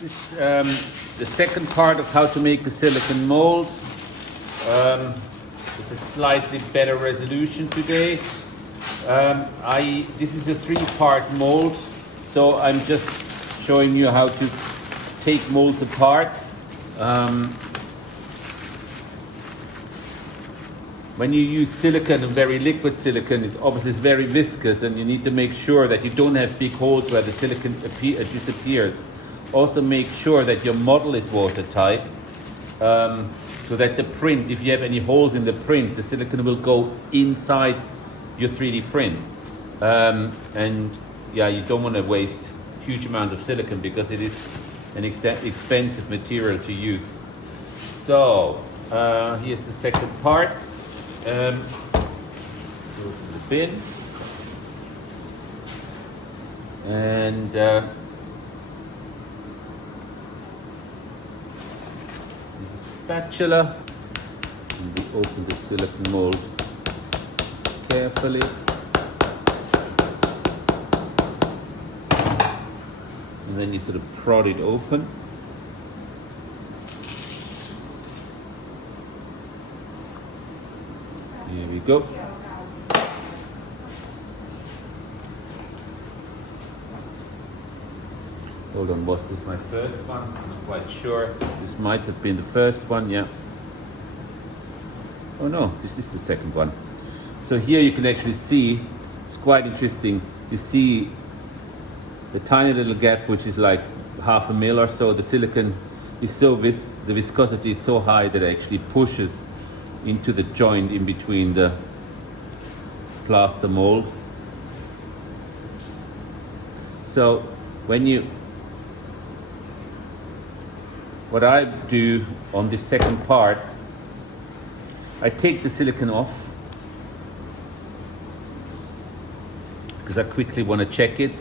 This is the second part of how to make a silicone mold with a slightly better resolution today. This is a 3-part mold, so I'm just showing you how to take molds apart. When you use silicone and very liquid silicone, it obviously is very viscous, and you need to make sure that you don't have big holes where the silicone disappears. Also make sure that your model is watertight, so that the print, if you have any holes in the print, the silicone will go inside your 3D print. And yeah, you don't want to waste huge amount of silicone because it is an expensive material to use. So here's the second part. Go to the bin, and there's a spatula, and we open the silicone mold carefully. And then you sort of prod it open. Here we go. Hold on, was this my first one? I'm not quite sure. This might have been the first one, yeah. Oh no, this is the second one. So here you can actually see, it's quite interesting. You see the tiny little gap, which is like 1/2 mil or so. The silicone is so the viscosity is so high that it actually pushes into the joint in between the plaster mold. So what I do on this second part, I take the silicone off because I quickly want to check it,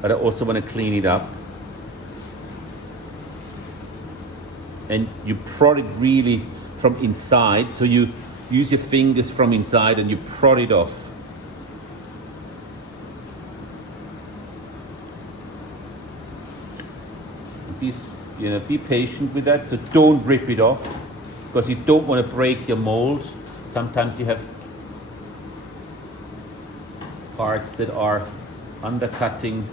but I also want to clean it up. And you prod it really from inside, so you use your fingers from inside and you prod it off. Be patient with that, so don't rip it off because you don't want to break your mold. Sometimes you have parts that are undercutting,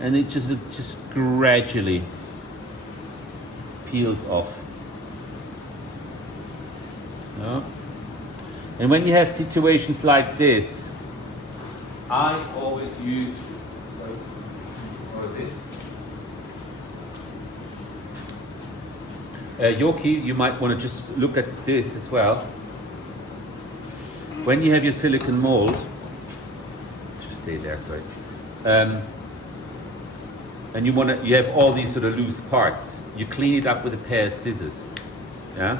and it just gradually peels off. No? And when you have situations like this, I always use this. Yoki, you might want to just look at this as well. When you have your silicone mold, just stay there, sorry. And you have all these sort of loose parts. You clean it up with a pair of scissors. Yeah.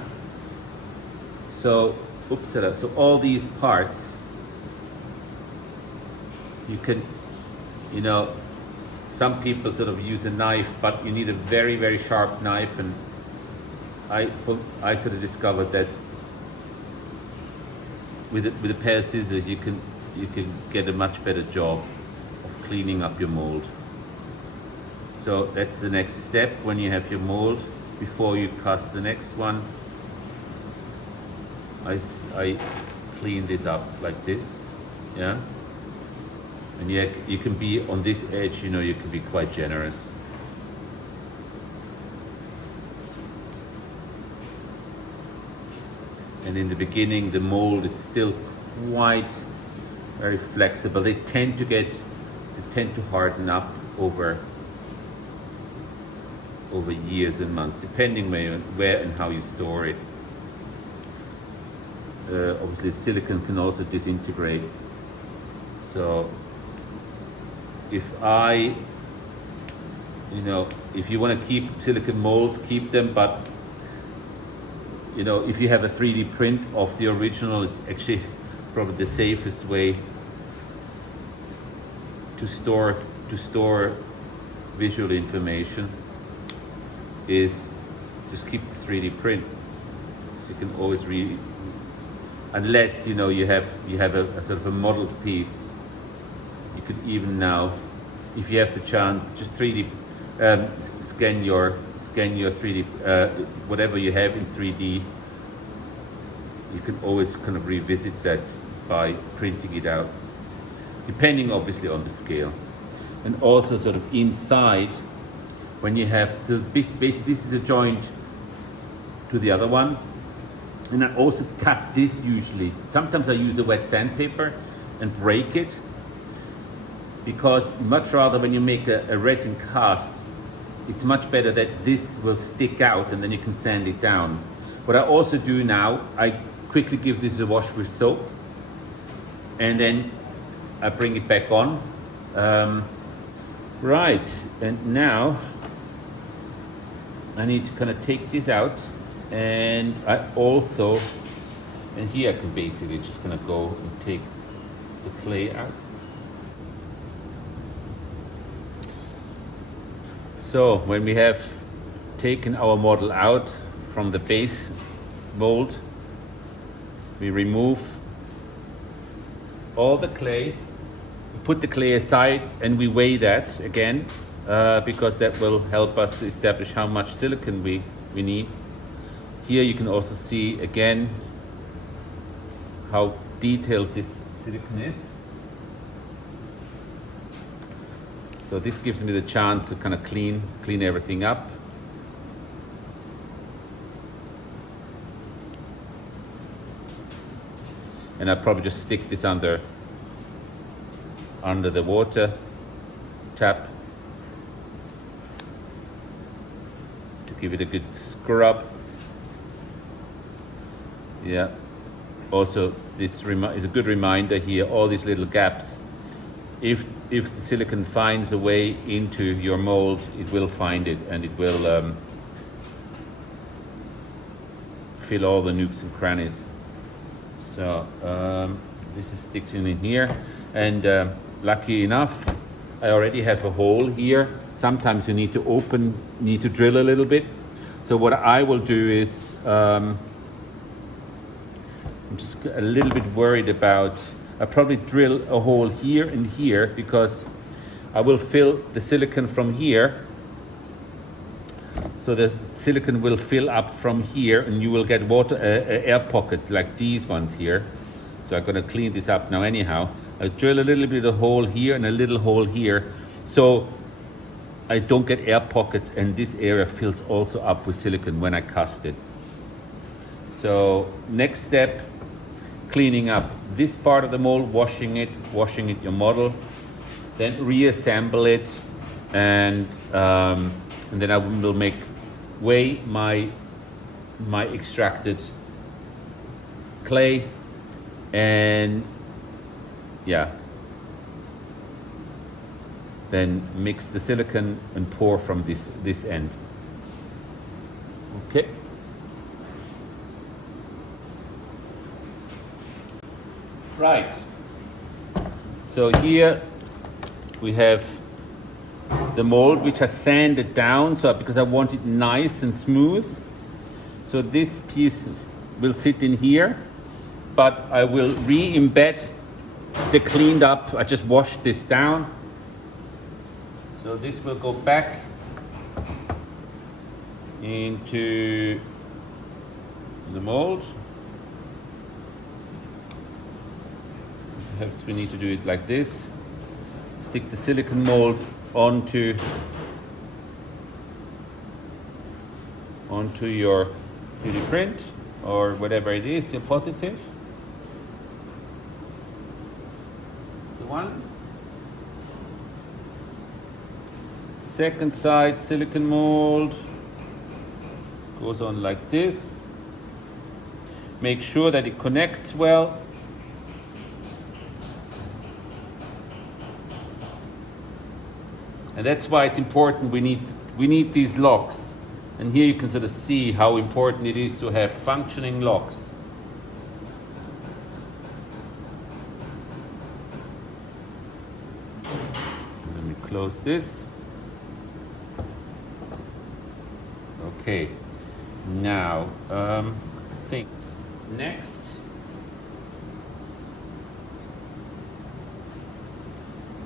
So all these parts, you can, some people sort of use a knife, but you need a very, very sharp knife, and I sort of discovered that with a pair of scissors you can get a much better job of cleaning up your mold. So that's the next step when you have your mold. Before you cast the next one, I clean this up like this, yeah. And you can be on this edge, you can be quite generous. And in the beginning, the mold is still quite very flexible. They tend to harden up over years and months, depending where and how you store it. Obviously, silicone can also disintegrate. So if you want to keep silicone molds, keep them, but if you have a 3D print of the original, it's actually probably the safest way to store visual information is just keep the 3D print. So you can always unless you have a sort of a modeled piece. You could even now, if you have the chance, just 3D scan your 3D, whatever you have in 3D. You can always kind of revisit that by printing it out, depending obviously on the scale. And also sort of inside, when you have the basically this is a joint to the other one. And I also cut this usually. Sometimes I use a wet sandpaper and break it, because much rather when you make a resin cast, it's much better that this will stick out and then you can sand it down. What I also do now, I quickly give this a wash with soap, and then I bring it back on. Right, and now I need to kind of take this out, and I also, and here I can basically just kind of go and take the clay out. So when we have taken our model out from the base mold, we remove all the clay, we put the clay aside, and we weigh that again, because that will help us to establish how much silicone we need. Here you can also see again how detailed this silicone is. So this gives me the chance to kind of clean everything up. And I'll probably just stick this under the water tap to give it a good scrub. Yeah. Also, this is a good reminder here, all these little gaps. If the silicone finds a way into your mold, it will find it, and it will fill all the nooks and crannies. So this is sticking in here, and lucky enough, I already have a hole here. Sometimes you need to drill a little bit. So what I will do is, I'm just a little bit worried about, I'll probably drill a hole here and here, because I will fill the silicone from here. So the silicone will fill up from here, and you will get water air pockets like these ones here. So I'm going to clean this up now anyhow. I drill a little bit of hole here and a little hole here, so I don't get air pockets, and this area fills also up with silicone when I cast it. So next step, cleaning up this part of the mold, washing it your model, then reassemble it, and then I will weigh my extracted clay, and yeah, then mix the silicone and pour from this end. Okay. Right. So here we have the mold, which has sanded down, so because I want it nice and smooth. So this piece will sit in here, but I will re-embed the cleaned up. I just washed this down. So this will go back into the mold. Perhaps we need to do it like this. Stick the silicone mold onto your 3D print, or whatever it is, your positive. That's the one. Second side silicone mold goes on like this. Make sure that it connects well. And that's why it's important, we need these locks. And here you can sort of see how important it is to have functioning locks. Let me close this. Okay, now I think next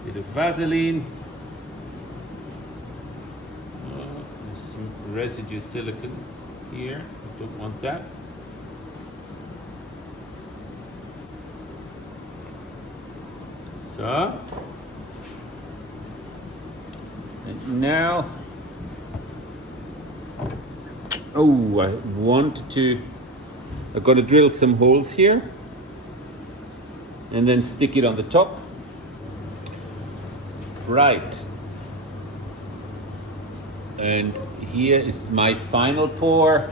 bit of Vaseline. residue silicone here. I don't want that. So, and now, oh, I've got to drill some holes here and then stick it on the top. Right. And here is my final pour.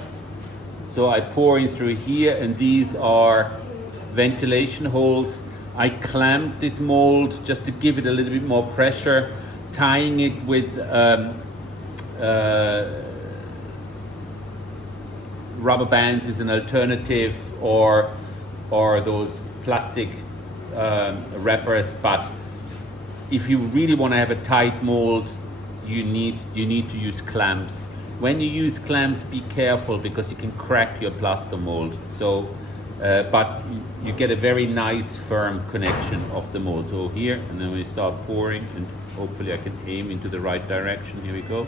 So I pour in through here, and these are ventilation holes. I clamped this mold just to give it a little bit more pressure, tying it with rubber bands is an alternative, or those plastic wrappers. But if you really want to have a tight mold, you need to use clamps. When you use clamps, be careful because you can crack your plaster mold. So, but you get a very nice firm connection of the mold. So here, and then we start pouring, and hopefully I can aim into the right direction. Here we go.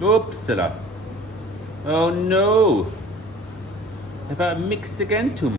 Oopsala. Oh no! Have I mixed again too much?